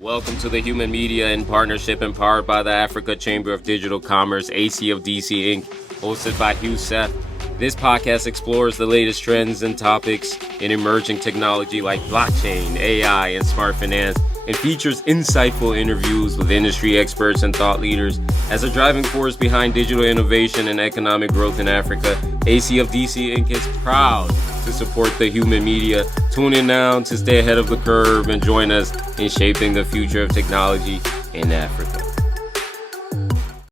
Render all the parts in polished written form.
Welcome to the Human Media in partnership and powered by the Africa Chamber of Digital Commerce, ACFDC Inc., hosted by Hue Seth. This podcast explores the latest trends and topics in emerging technology like blockchain, AI, and smart finance, and features insightful interviews with industry experts and thought leaders. As a driving force behind digital innovation and economic growth in Africa, ACFDC Inc. is proud to support the human media. Tune in now to stay ahead of the curve and join us in shaping the future of technology in Africa.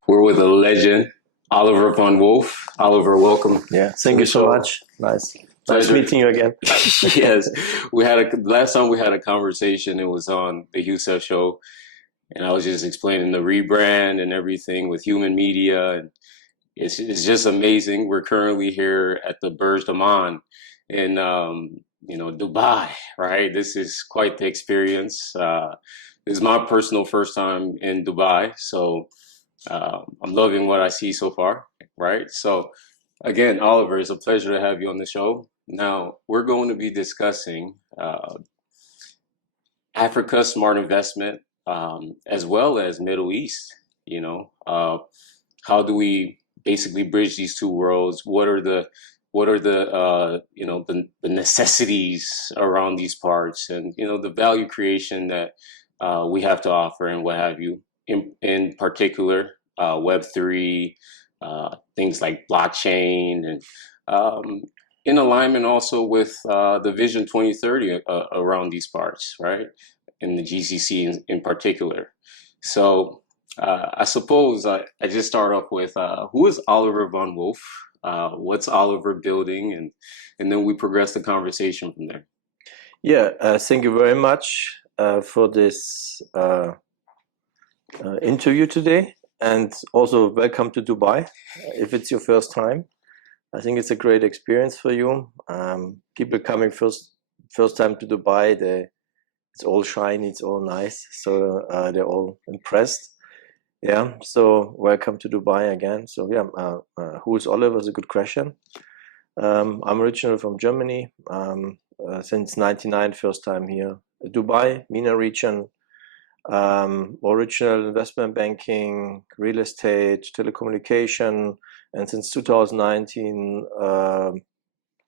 We're with a legend, Oliver von Wolff. Oliver, welcome. Yeah, thank you so much. Nice meeting you again. Yes, last time we had a conversation. It was on the Hue Seth show, and I was just explaining the rebrand and everything with human media, and it's just amazing. We're currently here at the Burj Daman in Dubai, right? This is quite the experience. This is my personal first time in Dubai, so I'm loving what I see so far, right? So again, Oliver, it's a pleasure to have you on the show. Now, we're going to be discussing Africa smart investment, as well as Middle East. How do we basically bridge these two worlds? What are the necessities around these parts, and the value creation that we have to offer, and what have you. In particular, Web3, things like blockchain, and in alignment also with the Vision 2030 around these parts, right? In the GCC in particular. So I suppose I just start off with who is Oliver von Wolff? What's Oliver building? And then we progress the conversation from there. Yeah, thank you very much for this interview today. And also welcome to Dubai. If it's your first time, I think it's a great experience for you. People coming first time to Dubai, it's all shiny, it's all nice. So they're all impressed. Yeah, so welcome to Dubai again. So yeah, who is Oliver is a good question. I'm originally from Germany. Since '99, first time here. Dubai, MENA region, original investment banking, real estate, telecommunication, and since 2019,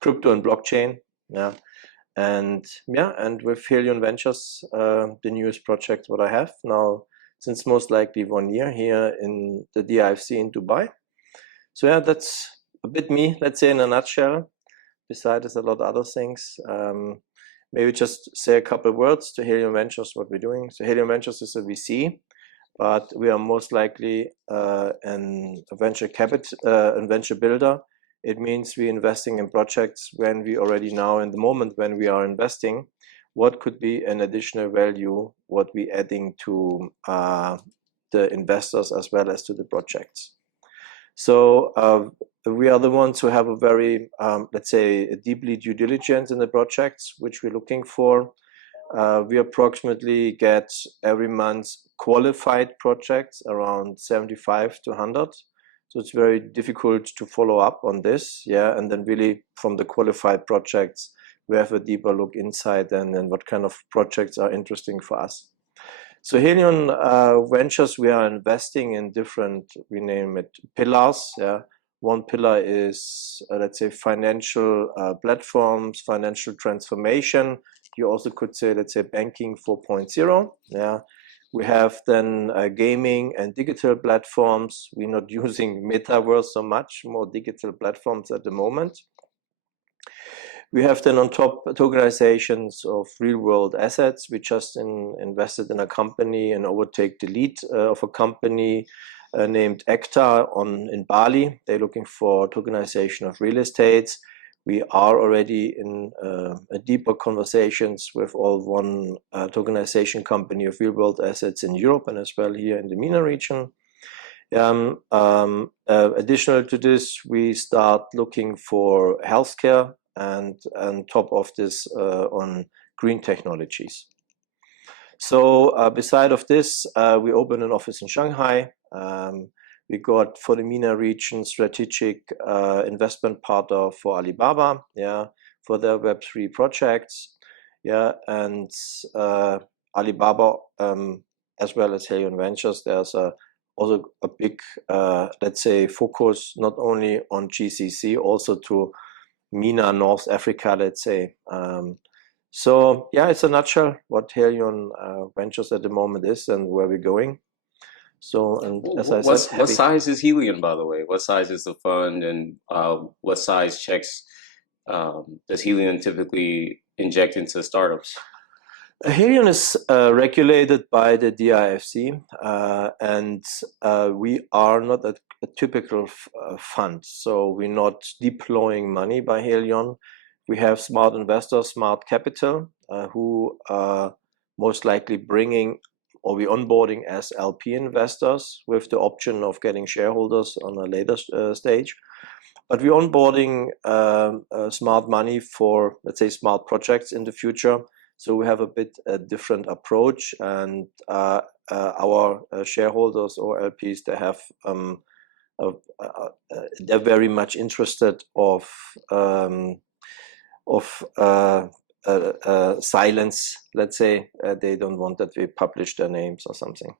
crypto and blockchain. Yeah. And with Helion Ventures, the newest project what I have now since most likely 1 year here in the DIFC in Dubai. So yeah, that's a bit me, let's say in a nutshell. Besides a lot of other things, maybe just say a couple of words to Helion Ventures, what we're doing. So Helion Ventures is a VC, but we are most likely a venture venture builder. It means we're investing in projects when we already now in the moment when we are investing, what could be an additional value, what we're adding to the investors as well as to the projects. So we are the ones who have a very, let's say, a deeply due diligence in the projects, which we're looking for. We approximately get every month qualified projects around 75 to 100. So it's very difficult to follow up on this. Yeah, and then really from the qualified projects, we have a deeper look inside and what kind of projects are interesting for us. So Helion Ventures, we are investing in different, we name it pillars. Yeah, one pillar is let's say financial platforms, financial transformation. You also could say, let's say, banking 4.0. Yeah, we have then gaming and digital platforms. We're not using metaverse so much, more digital platforms at the moment. We have then on top tokenizations of real world assets. We just invested in a company and overtake the lead of a company named Ekta in Bali. They're looking for tokenization of real estates. We are already in a deeper conversations with one tokenization company of real world assets in Europe and as well here in the MENA region. Additional to this, we start looking for healthcare and on top of this on green technologies. So beside of this, we opened an office in Shanghai. We got for the MENA region strategic investment partner for Alibaba, yeah, for their Web3 projects, yeah, and Alibaba as well as Helion Ventures, there's also a big, let's say, focus not only on GCC, also to MENA, North Africa, let's say. So yeah, it's a nutshell what Helion Ventures at the moment is and where we're going. So, and as I said, What size is Helion, by the way? What size is the fund, and what size checks does Helion typically inject into startups? Helion is regulated by the DIFC, and we are not a typical fund. So we're not deploying money by Helion. We have smart investors, smart capital, who are most likely bringing or we onboarding as LP investors with the option of getting shareholders on a later stage. But we're onboarding smart money for, let's say, smart projects in the future. So we have a bit different approach, and our shareholders or LPs, they have they're very much interested of silence. Let's say they don't want that we publish their names or something.